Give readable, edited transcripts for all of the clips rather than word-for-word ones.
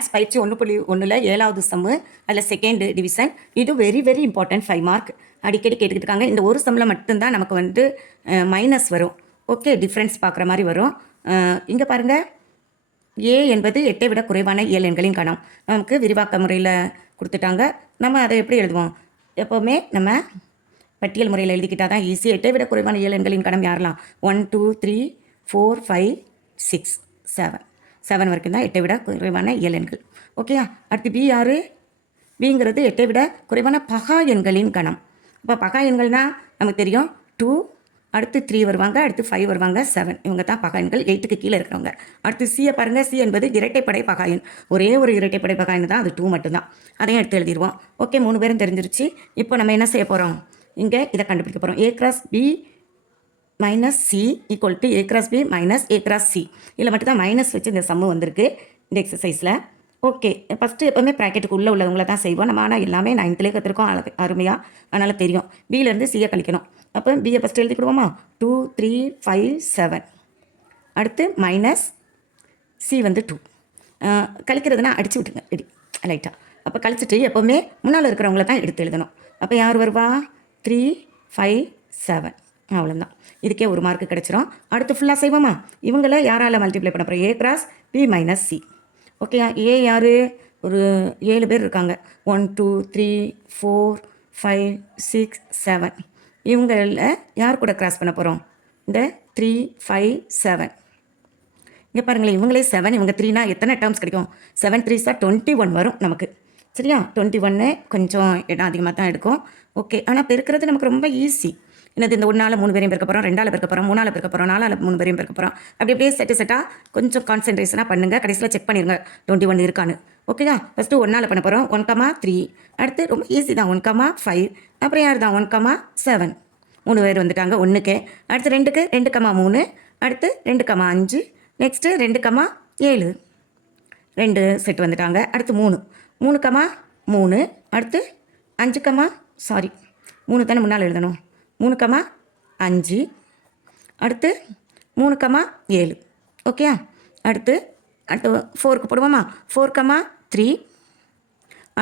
Maths பயிற்சி 1.1ல் 7வது சம்மு அதில் செகண்ட் டிவிஷன். இது வெரி வெரி இம்பார்ட்டன்ட் 5 மார்க் அடிக்கடி கேட்டுக்கிட்டு இருக்காங்க. இந்த ஒரு சம்மில் மட்டும்தான் நமக்கு வந்து மைனஸ் வரும். ஓகே, டிஃப்ரென்ஸ் பார்க்குற மாதிரி வரும். இங்கே பாருங்கள், ஏ என்பது 8ஐ விட குறைவான இயல் எண்களின் கணம். நமக்கு விரிவாக்க முறையில் கொடுத்துட்டாங்க. நம்ம அதை எப்படி எழுதுவோம்? எப்போவுமே நம்ம பட்டியல் முறையில் எழுதிக்கிட்டால் தான் ஈஸி. 8ஐ விட குறைவான இயல் எண்களின் கணம் யாரெல்லாம்? 1 2 3 4 5 6 7 வரைக்கும் தான் 8ஐ விட குறைவான இயல் எண்கள். ஓகேயா? அடுத்து பி யாரு? பிங்கிறது 8ஐ விட குறைவான பகா எண்களின் கணம். இப்போ பகா எண்கள்னால் நமக்கு தெரியும் 2, அடுத்து 3 வருவாங்க, அடுத்து 5 வருவாங்க, 7. இவங்க தான் பகா எண்கள், 8க்கு கீழே இருக்கிறவங்க. அடுத்து சியை பாருங்கள். சி என்பது இரட்டைப்படை பகா எண். ஒரே ஒரு இரட்டைப்படை பகா எண் தான், அது 2 மட்டும்தான். அதையும் எடுத்து எழுதிடுவோம். ஓகே, 3 பேரும் தெரிஞ்சிருச்சு. இப்போ நம்ம என்ன செய்ய போகிறோம்? இங்கே இதை கண்டுபிடிக்க போகிறோம். A cross B minus C equal to A cross B minus A cross C. இதில் மட்டும் தான் மைனஸ் வச்சு இந்த சம்மு வந்திருக்கு இந்த எக்ஸசைஸில். ஓகே, ஃபஸ்ட்டு எப்போவுமே ப்ராக்கெட்டுக்கு உள்ளே உள்ளவங்கள தான் செய்வோம் நம்ம. ஆனால் எல்லாமே 9th கற்றுருக்கோம் அருமையாக, அதனால் தெரியும். பியிலேருந்து சியை கழிக்கணும். அப்போ பியை ஃபஸ்ட்டு எழுதிக்கிடுவோமா? 2 3 5 7. அடுத்து மைனஸ் சி வந்து 2. கழிக்கிறதுனா அடித்து விட்டுங்க ரெடி லைட்டாக. அப்போ கழிச்சிட்டு எப்போவுமே முன்னால் இருக்கிறவங்கள தான் எடுத்து எழுதணும். அப்போ யார் வருவா? 3 5 7. அவ்வளோதான். இதுக்கே ஒரு மார்க்கு கிடச்சிரும். அடுத்து ஃபுல்லாக செய்வோமா? இவங்கள யாரால் மல்டிப்ளை பண்ண போகிறோம்? A cross B minus C. ஓகேயா? ஏ யார்? ஒரு 7 பேர் இருக்காங்க. 1 2 3 4 5 6 7. இவங்களில் யார் கூட கிராஸ் பண்ண போகிறோம்? இந்த 3 5 7. இங்கே பாருங்களேன், இவங்களே 7, இவங்க 3னா எத்தனை டேர்ம்ஸ் கிடைக்கும்? 7 3s 21 வரும் நமக்கு. சரியா? 21 கொஞ்சம் இடம் அதிகமாக தான் எடுக்கும். ஓகே, ஆனால் பெருக்கிறது நமக்கு ரொம்ப ஈஸி. என்னது, இந்த 1ஆல் 3 பேரையும் பெருக்க போகிறோம், 2ஆல் பெருக்க போகிறோம், 3ஆல் பெருக்க போகிறோம், 4ஆல் 3 பேரையும் பெருக்க போகிறோம். அப்படி அப்படியே செட்டாக கொஞ்சம் கான்சன்ட்ரேஷனாக பண்ணுங்கள். கடைசியில் செக் பண்ணிடுங்க 21 இருக்கான்னு. ஓகேயா? ஃபஸ்ட்டு 1ஆல் பண்ண போகிறோம். 1 3. அடுத்து ரொம்ப ஈஸி தான், 1 5. அப்புறம் யார் தான்? 1 7. 3 பேர் வந்துட்டாங்க 1க்கு. அடுத்து 2க்கு 2 3. அடுத்து 2 5. நெக்ஸ்ட்டு 2 7. 2 செட் வந்துட்டாங்க. அடுத்து 3 3 அடுத்து 5 3 தானே முன்னால் எழுதணும். 3 5. அடுத்து 3 7. ஓகேயா? அடுத்து 4க்கு போடுவோமா? 4 3.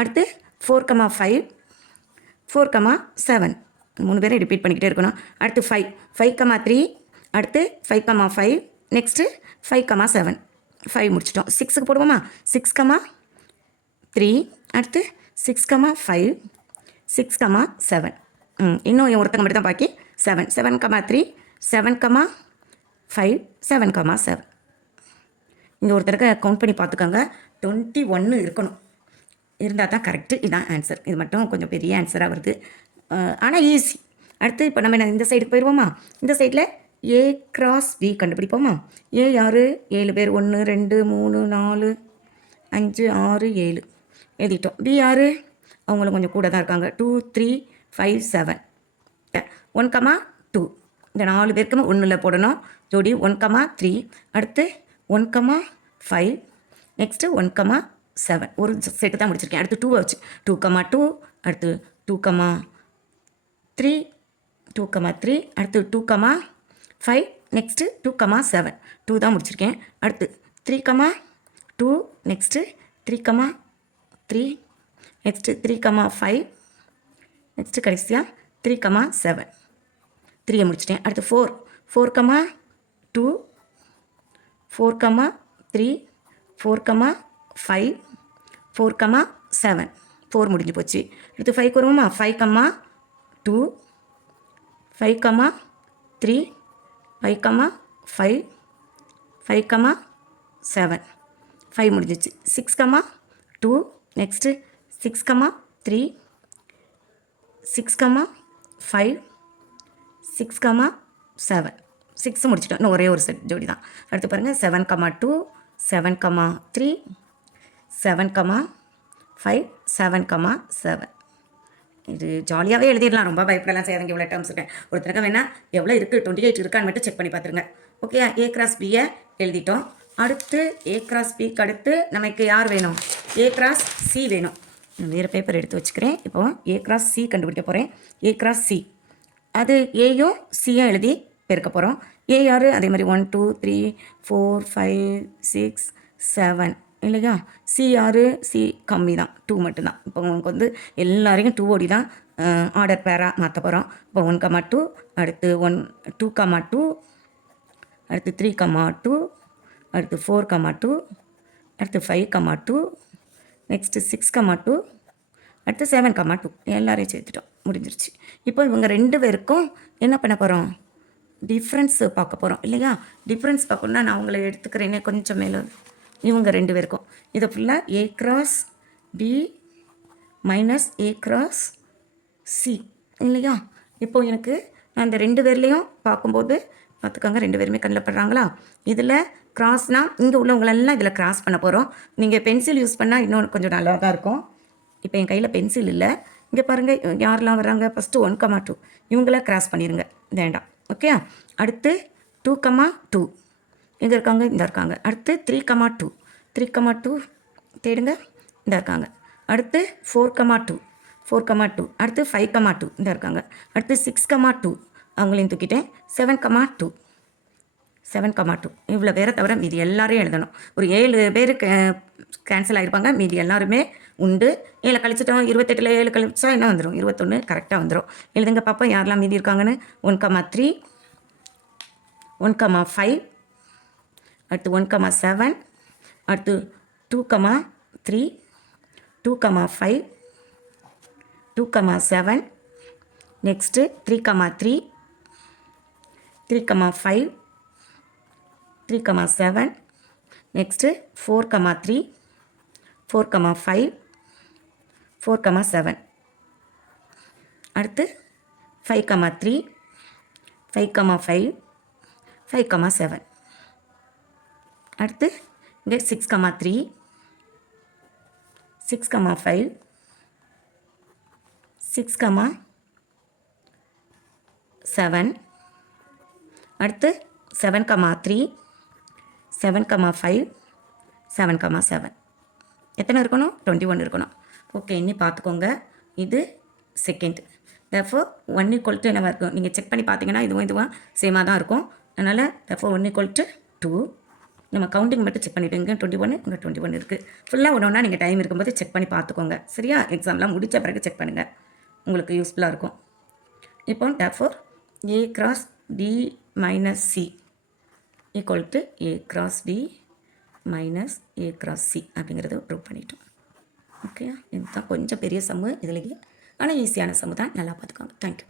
அடுத்து 4 5. 4 7. 3 பேரை ரிப்பீட் பண்ணிக்கிட்டே இருக்கணும். அடுத்து 5 3. அடுத்து 5 5. நெக்ஸ்ட்டு 5 7. 5 முடிச்சிட்டோம். 6க்கு போடுவோமா? 6 3. அடுத்து 6 5. 6 7. இன்னும் ஒருத்தங்க மட்டும் தான் பாக்கி. 7 7 3. 7 5. 7 7. இங்கே ஒருத்தருக்கு கவுண்ட் பண்ணி பார்த்துக்கோங்க. 21 இருக்கணும். இருந்தால் தான் கரெக்டு. இதுதான் ஆன்சர். இது மட்டும் கொஞ்சம் பெரிய ஆன்சராக வருது, ஆனால் ஈஸி. அடுத்து இப்போ நம்ம இந்த சைடுக்கு போயிடுவோமா? இந்த சைடில் A cross B கண்டுபிடிப்போமா? ஏ யார்? 7 பேர். 1 2 3 4 5 6 7 எழுதிட்டோம். பி யார்? அவங்களும் கொஞ்சம் கூட தான் இருக்காங்க. 2 3 5 7. 1 2. இந்த 4 பேருக்குமே 1ல் போடணும் ஜோடி. 1 3. அடுத்து 1 5. நெக்ஸ்ட்டு 1 7. ஒரு செட்டு தான் முடிச்சிருக்கேன். அடுத்து 2 வச்சு 2 2. அடுத்து 2 3. 2 3. அடுத்து 2 5. நெக்ஸ்ட்டு 2 7. 2 தான் முடிச்சிருக்கேன். அடுத்து 3 2. நெக்ஸ்ட்டு 3 3. நெக்ஸ்ட்டு 3 5. நெக்ஸ்ட்டு கடைசியாக 3 7. 3 முடிச்சிட்டேன். அடுத்து 4 2. 4 3. 4 5. 4 7. 4 முடிஞ்சு போச்சு. அடுத்து 5 வருவோமா? 5 2. 5 3. 5 5. 5 7. 5 முடிஞ்சிச்சு. 6 2. நெக்ஸ்ட்டு 6 3. 6 5. 6 7. 6 முடிச்சிட்டோம். இன்னும் ஒரே ஒரு செட் ஜோடி தான். அடுத்து பாருங்கள், 7 2. 7 3. 7 5. 7 7. இது ஜாலியாகவே எழுதிடலாம், ரொம்ப பயப்படலாம் செய்யாதீங்க. இவ்வளோ டேர்ம்ஸ் இருக்கேன். ஒருத்தருக்கு வேணால் எவ்வளோ இருக்குது 28 இருக்கான்னு மட்டும் செக் பண்ணி பார்த்துருங்க. ஓகே, A cross Bயை எழுதிட்டோம். அடுத்து A cross Bக்கு அடுத்து நமக்கு யார் வேணும்? A cross C வேணும். வேறு பேப்பர் எடுத்து வச்சுக்கிறேன். இப்போ A cross C கண்டுபிடிக்க போகிறேன். A cross C அது ஏயும் சியும் எழுதி பெருக்க போகிறோம். ஏ யார்? அதே மாதிரி 1 2 3 4 5 6 7 இல்லையா? சிஆர் சி கம்மி தான், 2 மட்டும்தான். இப்போ உங்களுக்கு வந்து எல்லாரையும் 2 ஓடி தான் ஆர்டர் பேராக மாற்ற போகிறோம். இப்போ 1,2 அடுத்து 2,2 அடுத்து 3,2 அடுத்து 4,2 அடுத்து 5,2 நெக்ஸ்ட்டு 6,2 அடுத்து 7,2 எல்லாரையும் சேர்த்துட்டோம், முடிஞ்சிருச்சு. இப்போ இவங்க 2 பேருக்கும் என்ன பண்ண போகிறோம்? டிஃப்ரென்ஸ் பார்க்க போகிறோம் இல்லையா? டிஃப்ரென்ஸ் பார்க்கணுன்னா நான் உங்களை எடுத்துக்கிறேனே கொஞ்சம் மேலே. இவங்க 2 பேருக்கும் இதை ஃபுல்லாக A cross B minus A cross C இல்லையா? இப்போ எனக்கு நான் இந்த 2 பேர்லேயும் பார்க்கும்போது பார்த்துக்கோங்க, 2 பேருமே கண்ணில் படுறாங்களா? இதில் கிராஸ்னால் இங்கே உள்ளவங்களெல்லாம் இதில் கிராஸ் பண்ண போகிறோம். நீங்கள் பென்சில் யூஸ் பண்ணால் இன்னும் கொஞ்சம் நல்லா தான் இருக்கும். இப்போ என் கையில் பென்சில் இல்லை. இங்கே பாருங்கள் யாரெல்லாம் வர்றாங்க. ஃபஸ்ட்டு 1,2 இவங்கள கிராஸ் பண்ணிடுங்க, வேண்டாம். ஓகே, அடுத்து 2,2 எங்கே இருக்காங்க? இந்த இருக்காங்க. அடுத்து 3,2 3,2 தேடுங்க, இந்த இருக்காங்க. அடுத்து 4,2 அடுத்து 5,2 இந்த இருக்காங்க. அடுத்து 6,2 அவங்களையும் தூக்கிட்டேன். 7,2 இவ்வளோ பேரை தவிர மீதி எல்லாரையும் எழுதணும். ஒரு 7 பேர் கேன்சல் ஆகிருப்பாங்க, மீதி எல்லாருமே உண்டு. 7 கழிச்சிட்டோம், 28ல் 7 கழிச்சா என்ன வந்துடும்? 21 கரெக்டாக வந்துடும். எழுதுங்க பாப்பா யாரெல்லாம் மீதி இருக்காங்கன்னு. 1,3 1,5 அடுத்து 1,7 அடுத்து 2,3 2,5 2,7 நெக்ஸ்ட்டு 3,3 3,5 3,7 நெக்ஸ்ட்டு 4,3 4,5 4,7 அடுத்து 5,3 5,5 5,7 அடுத்து இங்கே 6,3 6,5 6,7 அடுத்து 7,3 7,5 7,7 எத்தனை இருக்கணும்? 21 இருக்கணும். ஓகே, இனி பார்த்துக்கோங்க. இது செகண்ட். therefore 1 = என்னவா இருக்கும்? நீங்கள் செக் பண்ணி பார்த்தீங்கன்னா இதுவும் சேமாக தான் இருக்கும். அதனால் therefore 1 = 2. நம்ம கவுண்டிங் மட்டும் செக் பண்ணிவிட்டு இங்கே 21 இங்கே 21 இருக்குது. ஃபுல்லாக ஒன்றா நீங்கள் டைம் இருக்கும்போது செக் பண்ணி பார்த்துக்கோங்க. சரியா? எக்ஸாம்லாம் முடித்த பிறகு செக் பண்ணுங்கள், உங்களுக்கு யூஸ்ஃபுல்லாக இருக்கும். இப்போ therefore A cross D minus C equal to A cross D minus A cross C அப்படிங்கிறத ப்ரூவ் பண்ணிட்டோம். ஓகே, இதுதான் கொஞ்சம் பெரிய சம்மு இதுலேயே, ஆனால் ஈஸியான சம்மு தான். நல்லா பார்த்துக்கோங்க. தேங்க்யூ.